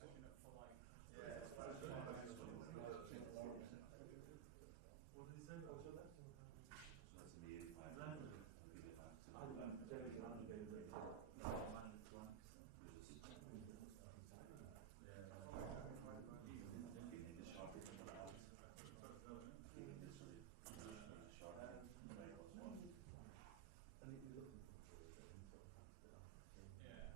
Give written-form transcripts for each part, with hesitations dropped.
pushing up for like. What did he say? What's your left? So that's a meal plan. London. I'll give it back to I don't know. Jerry's London going to Man flanks. Even in the shop, it's not out. Even in this shop, right, what's one? I think you're looking for Yeah.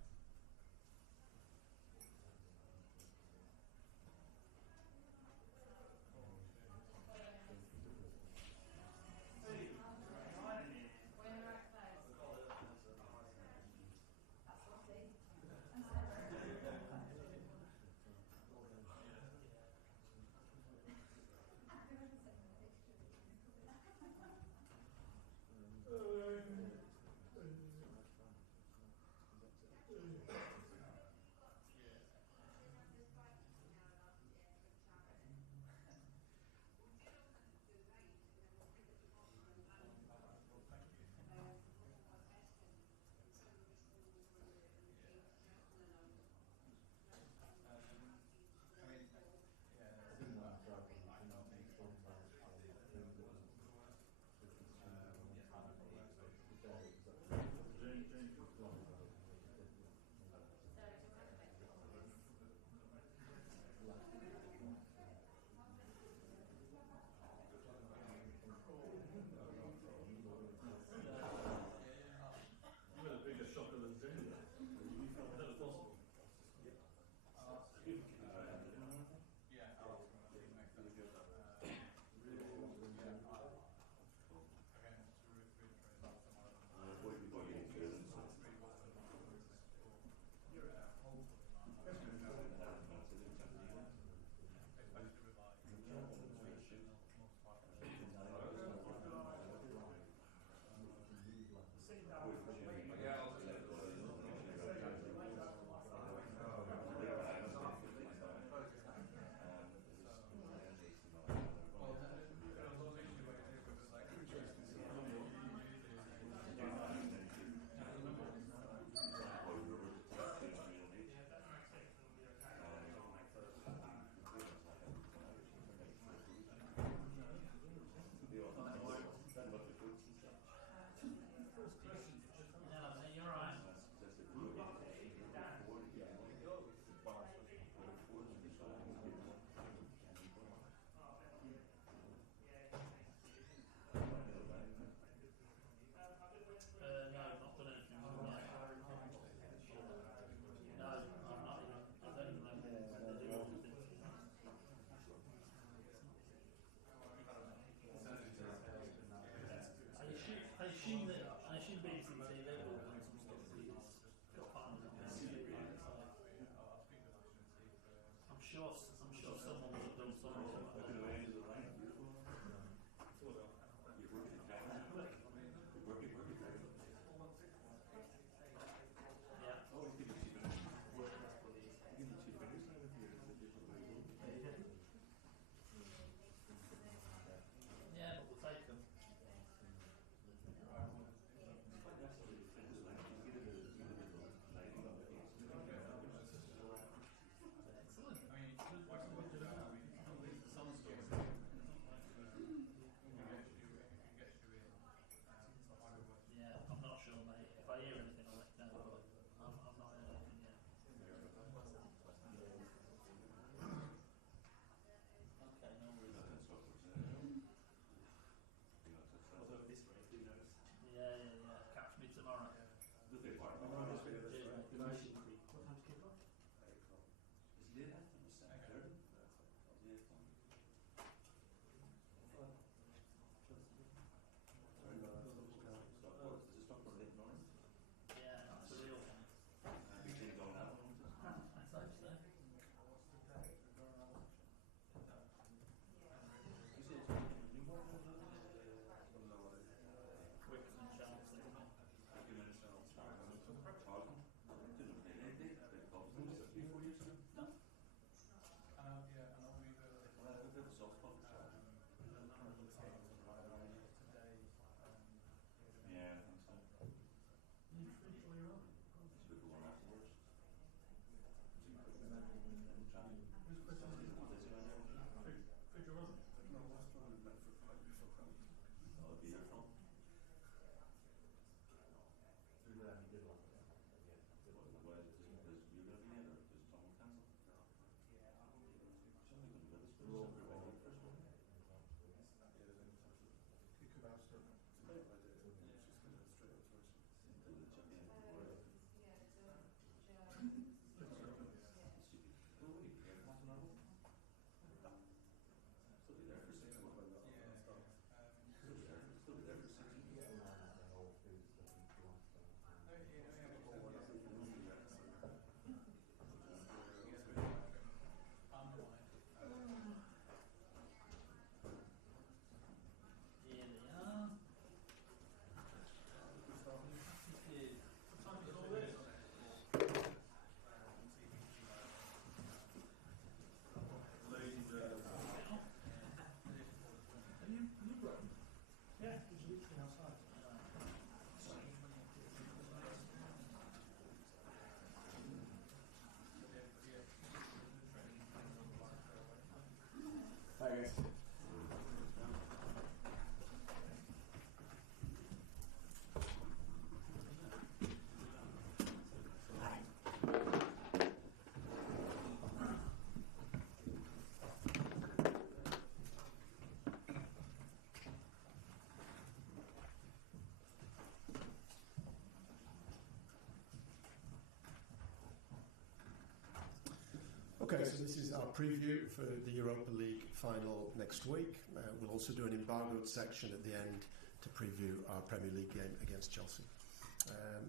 Okay, so this is our preview for the Europa League final next week. We'll also do an embargoed section at the end to preview our Premier League game against Chelsea.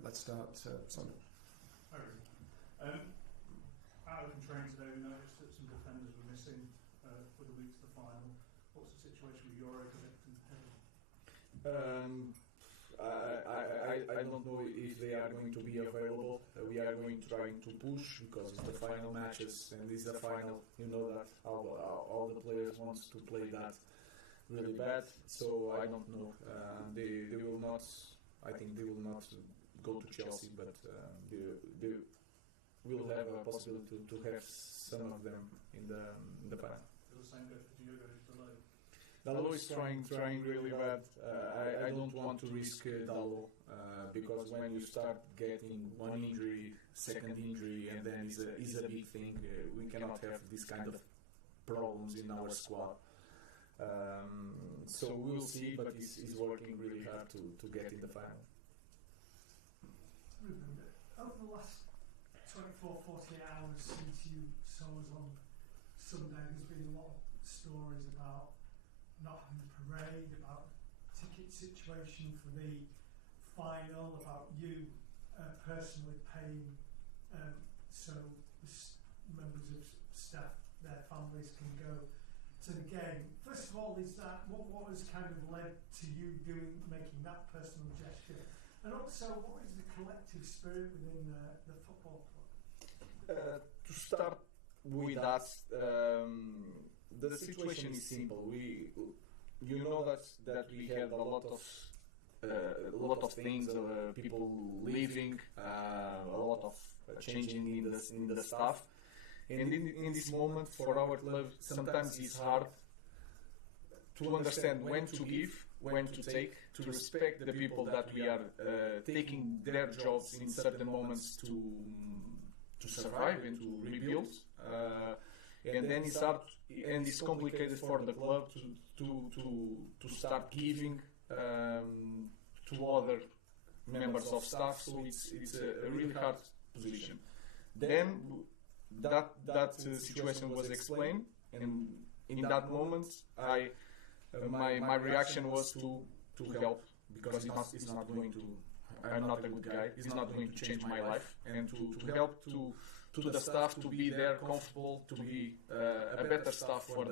Let's start, Simon. Out of training today, we noticed that some defenders were missing for the week to the final. What's the situation with Euro and Heaven? I don't know if they are going to be available. We are going to try to push because it's the final matches and this is the final. You know that all the players want to play that really bad. So I don't know. They will not. I think they will not go to Chelsea, but they will have a possibility to have some of them in the final. Does the same go for Diogo Dalot? Dalot is trying really bad. I don't want to risk Dalot because when you start getting one injury, second injury, and then is a big thing. We cannot have this kind of problems in our squad. So we'll see, but he's working really hard to get in the final. Ruben, over the last 24, 48 hours since you saw us on Sunday, there's been a lot of stories about not having a parade, about ticket situation for the final, about you personally paying so members of staff, their families can go to the game. First of all, is that what has kind of led to you making that personal gesture? And also, what is the collective spirit within the football club? To start with that, the situation is simple. You know that we had a lot of things, people leaving, a lot of changing in the staff, and in this moment for our club, sometimes it's hard to understand when to give, when to take, to respect the people that we are taking their jobs in certain moments to survive and to rebuild. And then it's hard and it's complicated for the club to start giving to other members of staff. So it's a really hard position. Then that situation was explained, and in that moment, my reaction was to help, because it's not going to. I'm not a good guy. It's not going to change my life, and to help to the staff to be there comfortable, to be a better staff for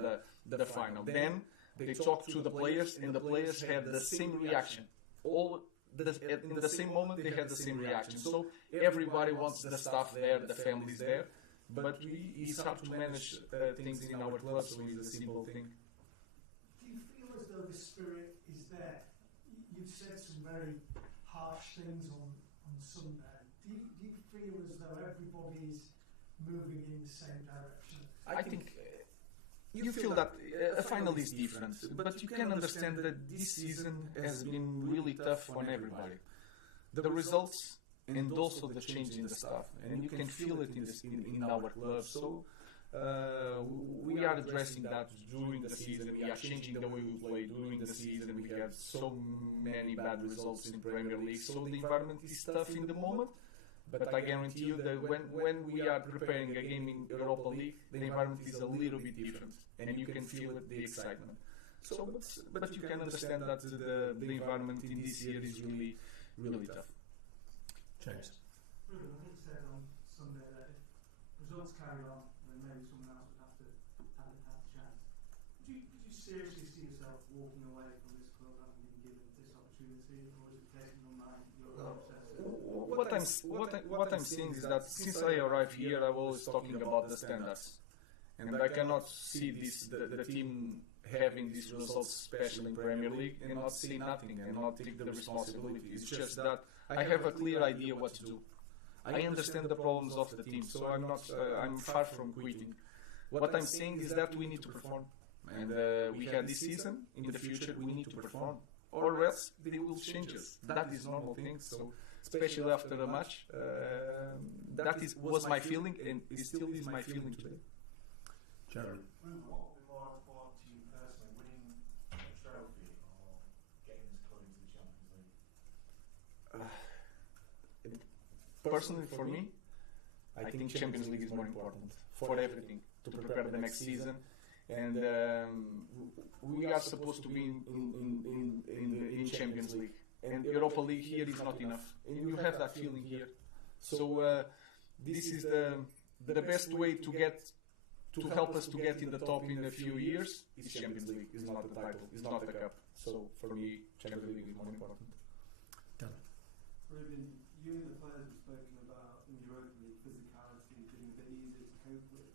the final. Then they talked to the players, and the players had the same reaction. In the same moment, they had the same reaction. So everybody wants the staff there, the families there, but it's hard to manage things in our club, so it's a simple thing. Do you feel as though the spirit is there? You've said some very harsh things on Sunday. Do you feel as though everybody is moving in the same direction? I think you feel that a final is different, but you can understand that this season has been really tough on everybody. The results and also the change in the staff, and you can feel it in our club. So we are addressing that during the season. We are changing the way we play during the season. We have so many bad results in Premier League, so the environment is tough in the moment. But I guarantee you that when we are preparing a game in Europa League, the environment is a little bit different, and you can feel it, the excitement. So, but you can understand that the environment in this year is really, really tough. James. Ruben, I think you said on Sunday that if results carry on, then maybe someone else would have a chance. Did you seriously see yourself walking away from this club having been given this opportunity, or is it the case in your mind you're What I'm seeing is that since I arrived here, I'm always talking about the standards, and I cannot see the team having these results, especially in Premier League, and not say nothing and not take the responsibility. It's just that I have a clear idea what to do. I understand the problems of the team, so I'm far from quitting. What I'm saying is that we need to perform, and we had this season. In the future, we need to perform, or else they will change us. That is normal thing. So, especially after a match, was my feeling, and it still is my feeling today. Jared. What would be more important to you personally, winning a trophy or getting this club into the Champions League? Personally, for me, I I think Champions League is more important for everything to prepare the next season. And we are supposed to be in Champions League, and Europa League here is not enough. And you have that feeling here. So this is the best way to help us to get in the top in a few years is Champions League. Is not the title. Is not the cup. So for me, Champions League is more important. Done. Ruben, you and the players have spoken about in the Europa League physicality being a bit easier to cope with.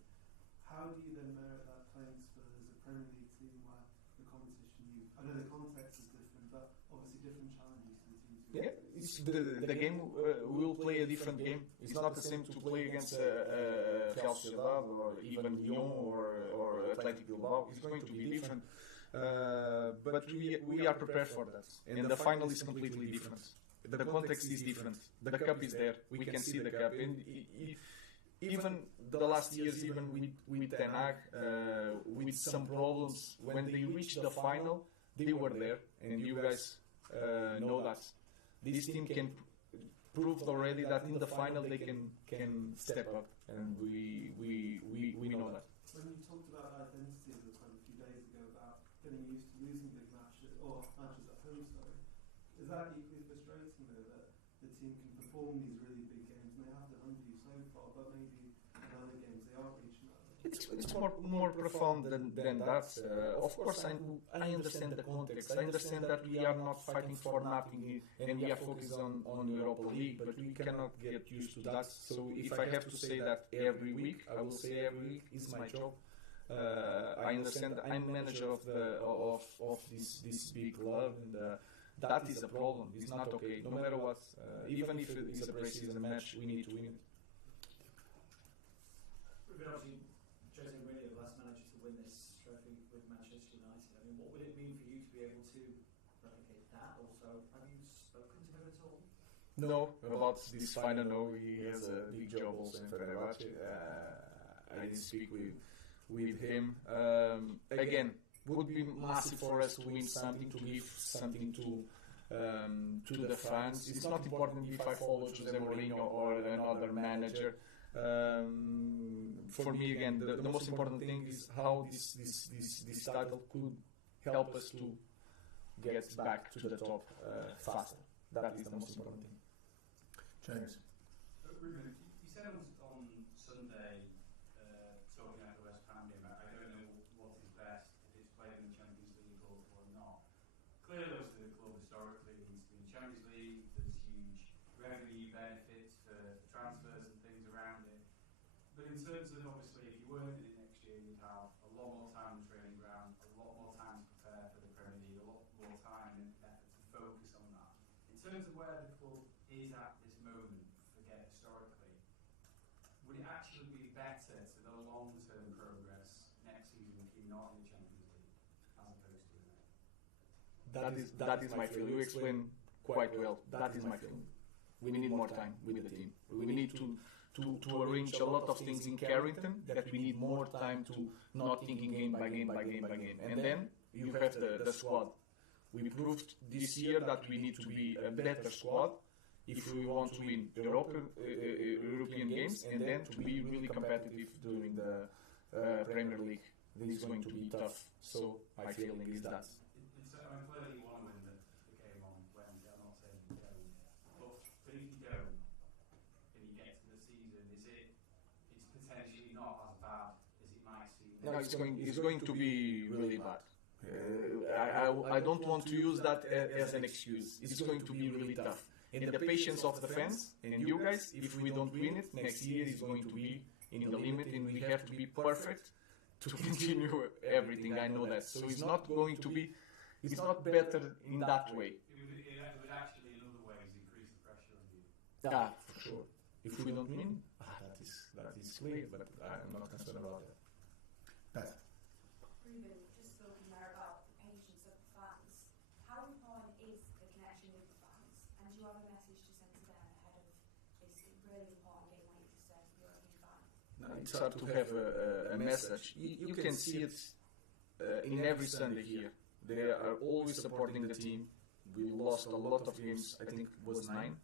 How do you then merit that playing Spurs, a Premier League team where the competition, I know the context is different, but obviously different challenges for the team to Yeah, it's the game will play a different game. It's not the same to play against Real Sociedad or even Lyon or Athletic Bilbao. It's going to be different. But we are prepared for that. And the final is completely different. The context is different. The cup is there. We can see the cup. And even the last years, even with Ten Hag, with some problems, when they reached the final, they were there. And you guys know that. This team can prove already that in the final they can step up. And we know that. When you talked about identity of the club a few days ago, about getting used to losing big matches, or matches at home, sorry, is that equally frustrating though, that the team can perform these really big games and they have done under you so far, but maybe in other games they aren't reaching that level? It's more profound than that. Of course, I understand the context. I understand that we are not fighting for nothing and we are focused on Europa League, but we cannot get used to that. So if I have to say that every week, I will say every week is my job. I understand I'm manager of this big club, and that is a problem. It's not okay. No matter what, even if it's a pre-season match, we need to win it. Ruben, obviously, Jose Mourinho, the last manager to win this trophy with Manchester United. I mean, what would it mean for you to be able to replicate that? Also, have you spoken to him at all? No, about this final, no. He has a big job also in Fenerbahce. I didn't speak with him. Again, would be massive for us to win something, to give something to the fans. It's not important if I follow Jose Mourinho or another manager. For me, again, the most important thing is how this title could help us to get back to the top faster. That is the most important thing. James. Ruben, you said on Sunday, talking about the West Ham game, I don't know what is best, if it's played in the Champions League or not. Clearly, obviously, the club historically needs to be in the Champions League. There's huge revenue benefits for transfers and things around it. But in terms of, obviously, if you weren't in it next year, you'd have a lot more time on the training ground, a lot more time to prepare for the Premier League, a lot more time and effort to focus on that. In terms of where the club is at this moment, forget historically, would it actually be better to the long-term progress next season if you're not in the Champions League, as opposed to now? That is my feeling. You explain quite well. That is my feeling. We need more time with the team. We need to arrange a lot of things in Carrington, that we need more time to not thinking game by game by game by game. And then you have the squad. We proved this year that we need to be a better squad if we want to win European games, and then to be really competitive during the Premier League. This is going to be tough. So my feeling is that. Clearly you want to win the game on Wednesday. I'm not saying you don't. But if you don't, and you get to the season, it's potentially not as bad as it might seem? No, it's going to be really bad. I don't want to use that as an excuse. It's going to be really tough. And the patience of the fans and you guys, if we don't win it, next year is going to be in the limit, and we have to be perfect to continue everything. I know that. So it's not going to be, it's not better in that way. It would actually, in other ways, increase the pressure on you. Yeah, for sure. If we don't win, that is clear, but I'm not concerned about that. Beth. Ruben, just talking there about the patience of the fans. How important is the connection with the fans? And do you have a message to send to them ahead of this really important game, like you just said, the European final? No, it's hard to have a message. You can see it in every Sunday here. They are always supporting the team. We lost a lot of games. I think it was 9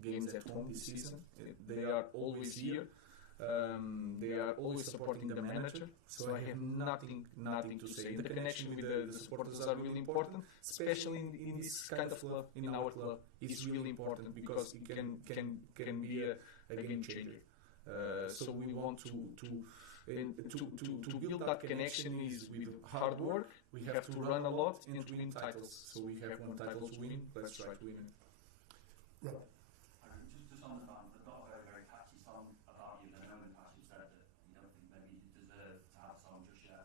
games at home this season. They are always here. They are always supporting the manager, so I have nothing to say. The connection with the supporters are really important, especially in this kind of club, in our club. It's really important because it can be a game changer. So we want to build that connection is with hard work. We have to run a lot and to win titles. So we have 1 title to win. Let's try to win it. Rob. Just on the fans, they've got a very, very catchy song about you. And I know in the past you've said that you don't think maybe you deserve to have a song just yet.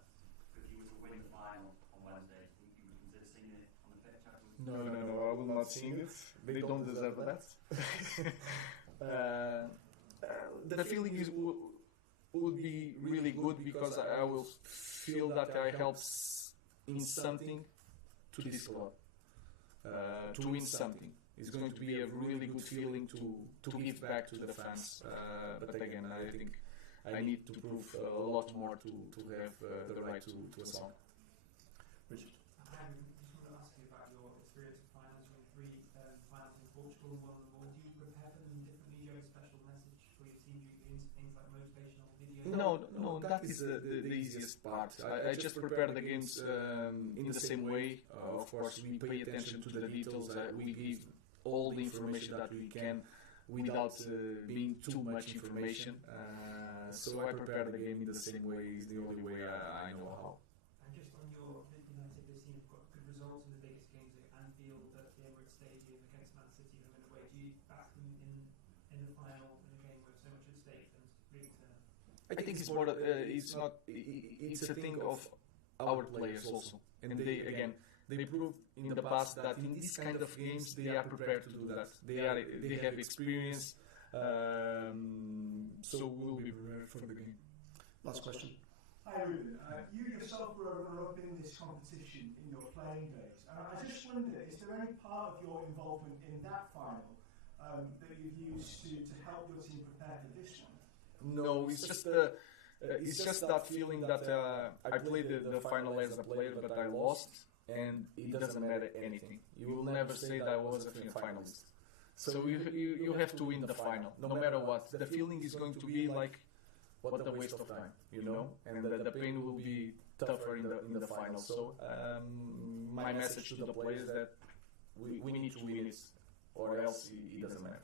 But if you were to win the final on Wednesday, do you think you would consider singing it on the pitch afterwards? No, I will not sing it. They don't deserve that. The feeling would be really good because I will feel that I help in something to this club, to win something. It's going to be a really good feeling to give back to the fans. But again, I think I need to prove a lot more to have the right to a song. Richard. I just want to ask you about your experience of finals. You won 3 finals in Portugal and won them all. Do you prepare for them differently? Do you have a special message for your team? Do you get into things like motivational videos? No, that is the easiest part. I just prepare the games in the same way. Of course, we pay attention to the details. We give all the information that we can without being too much information. So I prepare the game in the same way. It's the only way I know how. And just on your United this season, got good results in the biggest games at Anfield, at the Emirates Stadium, against Man City, home and away. Do you back them in the final in a game with so much at stake and really turn up? I think it's more. It's a thing of our players also, and they proved in the past that in these kind of games they are prepared to do that. They have experience, so we'll be prepared for the game. Last question. Hi Ruben, you yourself were a runner-up in this competition in your playing days. I just wonder, is there any part of your involvement in that final that you've used to help your team prepare for this one? No, it's just that feeling that I played the final as a player, but I lost, and it doesn't matter anything. You will never say that I was a finalist. So you have to win the final, no matter what. The feeling is going to be like, what a waste of time, and the pain will be tougher in the final. So my message to the players is that we need to win it, or else it doesn't matter.